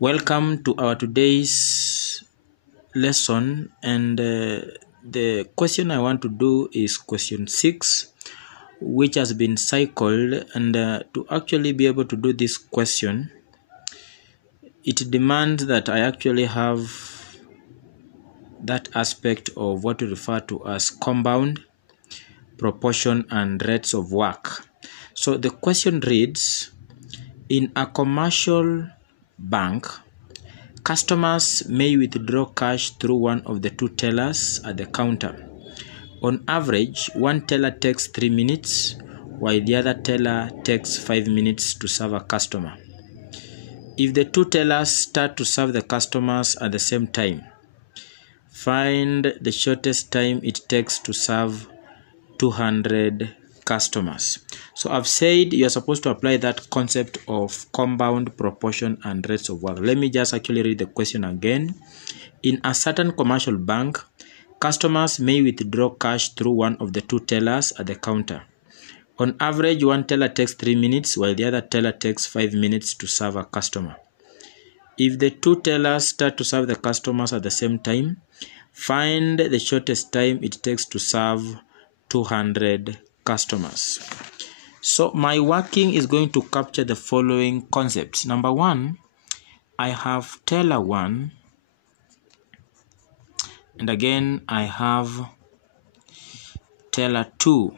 Welcome to our today's lesson, and the question I want to do is question 6, which has been cycled. And to actually be able to do this question, it demands that I actually have that aspect of what we refer to as compound, proportion, and rates of work. So the question reads, in a commercial bank, customers may withdraw cash through one of the two tellers at the counter. On average, one teller takes 3 minutes, while the other teller takes 5 minutes to serve a customer. If the two tellers start to serve the customers at the same time, find the shortest time it takes to serve 200 customers. So I've said you're supposed to apply that concept of compound, proportion, and rates of work. Let me just actually read the question again. In a certain commercial bank, customers may withdraw cash through one of the two tellers at the counter. On average, one teller takes 3 minutes, while the other teller takes 5 minutes to serve a customer. If the two tellers start to serve the customers at the same time, find the shortest time it takes to serve 200 customers. So my working is going to capture the following concepts. Number 1, I have teller 1, and again I have teller 2.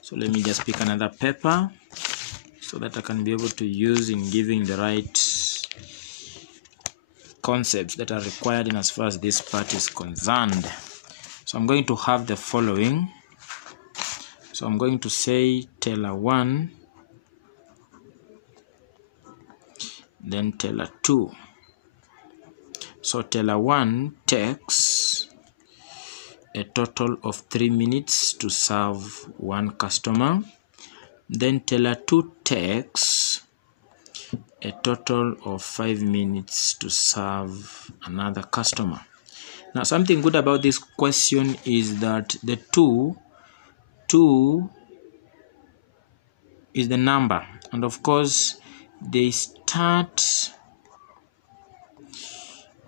So let me just pick another paper so that I can be able to use in giving the right concepts that are required in as far as this part is concerned. So I'm going to have the following. So I'm going to say teller 1, then teller 2. So teller 1 takes a total of 3 minutes to serve one customer. Then teller 2 takes a total of 5 minutes to serve another customer. Now, something good about this question is that the 2 is the number, and of course they start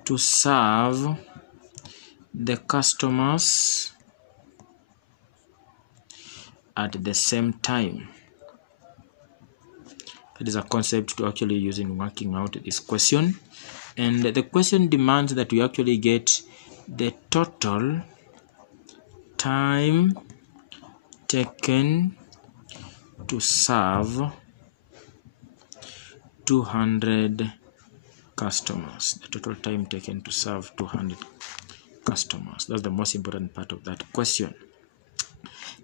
to serve the customers at the same time. That is a concept to actually use in working out this question, and the question demands that we actually get the total time taken to serve 200 customers. The total time taken to serve 200 customers. That's the most important part of that question.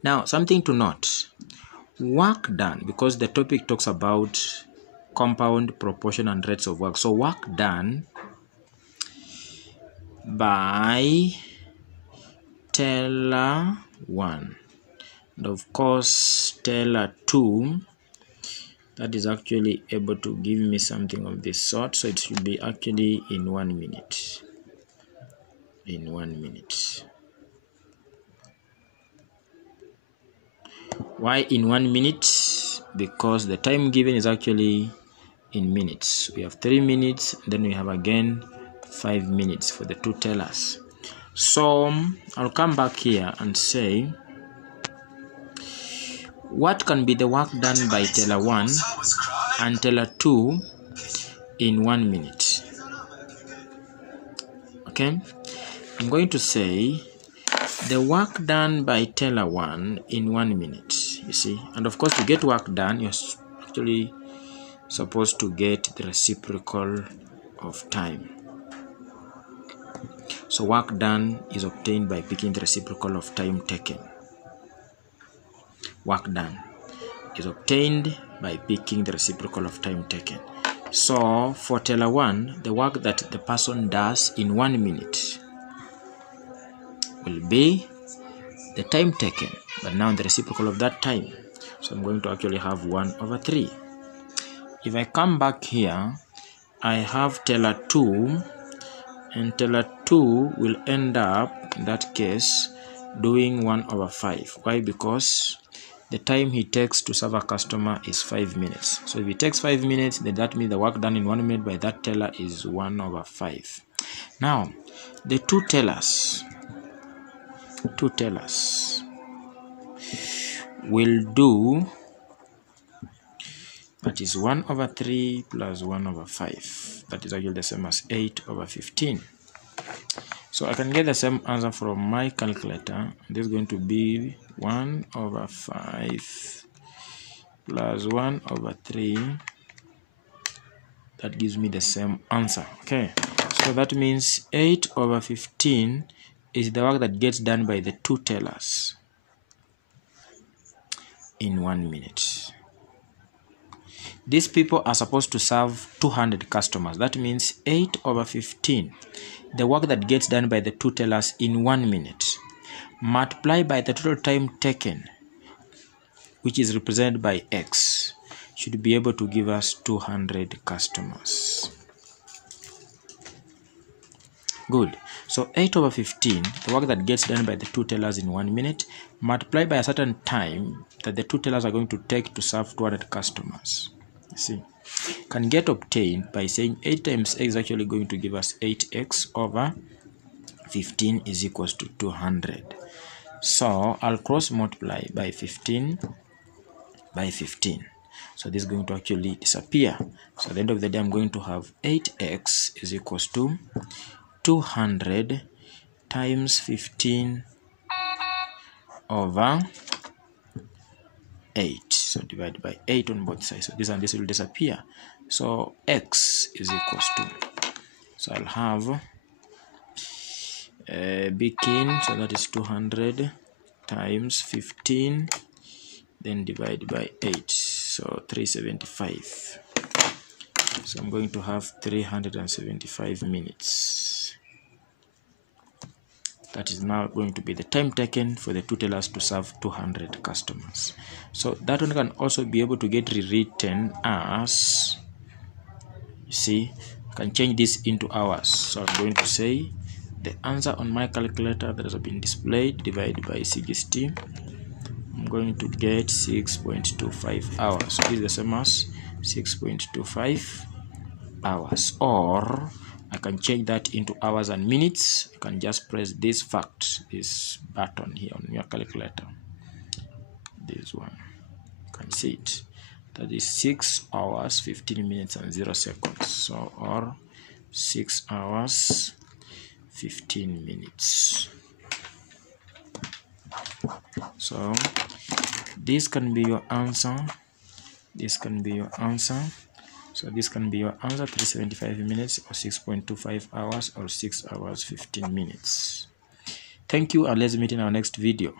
Now, something to note. Work done, because the topic talks about compound, proportion, and rates of work. So work done by teller 1, and of course teller 2, that is actually able to give me something of this sort. So it should be actually in 1 minute. In 1 minute. Why in 1 minute? Because the time given is actually in minutes. We have 3 minutes, then we have again 5 minutes for the two tellers. So I'll come back here and say, what can be the work done by teller 1 and teller 2 in 1 minute? Okay, I'm going to say the work done by teller 1 in 1 minute, you see. And of course, to get work done, you're actually supposed to get the reciprocal of time. So work done is obtained by picking the reciprocal of time taken. Work done is obtained by picking the reciprocal of time taken. So for teller 1, the work that the person does in 1 minute will be the time taken, but now the reciprocal of that time. So I'm going to actually have 1/3. If I come back here, I have teller 2, and teller 2 will end up in that case doing 1/5. Why? Because the time he takes to serve a customer is 5 minutes. So if it takes 5 minutes, then that means the work done in 1 minute by that teller is 1/5. Now, the two tellers will do, that is 1/3 plus 1/5. That is actually the same as 8/15. So I can get the same answer from my calculator. This is going to be 1/5 plus 1/3. That gives me the same answer. Okay, so that means 8/15 is the work that gets done by the two tellers in 1 minute. These people are supposed to serve 200 customers. That means 8/15, the work that gets done by the two tellers in 1 minute, multiplied by the total time taken, which is represented by X, should be able to give us 200 customers. Good. So 8/15, the work that gets done by the two tellers in 1 minute, multiplied by a certain time that the two tellers are going to take to serve 200 customers. You see, can get obtained by saying 8 times X is actually going to give us 8x/15 is equals to 200. So I'll cross multiply by 15 by 15. So this is going to actually disappear. So at the end of the day, I'm going to have 8x is equals to 200 times 15 over 8. So divided by 8 on both sides. So this and this will disappear. So x is equals to, so I'll have begin, so that is 200 times 15, then divide by 8, so 375. So I'm going to have 375 minutes. That is now going to be the time taken for the two tellers to serve 200 customers. So that one can also be able to get rewritten as, you see, I can change this into hours. So I'm going to say the answer on my calculator that has been displayed divided by 60. I'm going to get 6.25 hours. So this is the same as 6.25 hours, or I can change that into hours and minutes. You can just press this button here on your calculator. This one, you can see it. That is 6 hours 15 minutes and 0 seconds. So, or 6 hours 15 minutes. So this can be your answer. This can be your answer. So this can be your answer: 375 minutes, or 6.25 hours, or 6 hours 15 minutes. Thank you, and let's meet in our next video.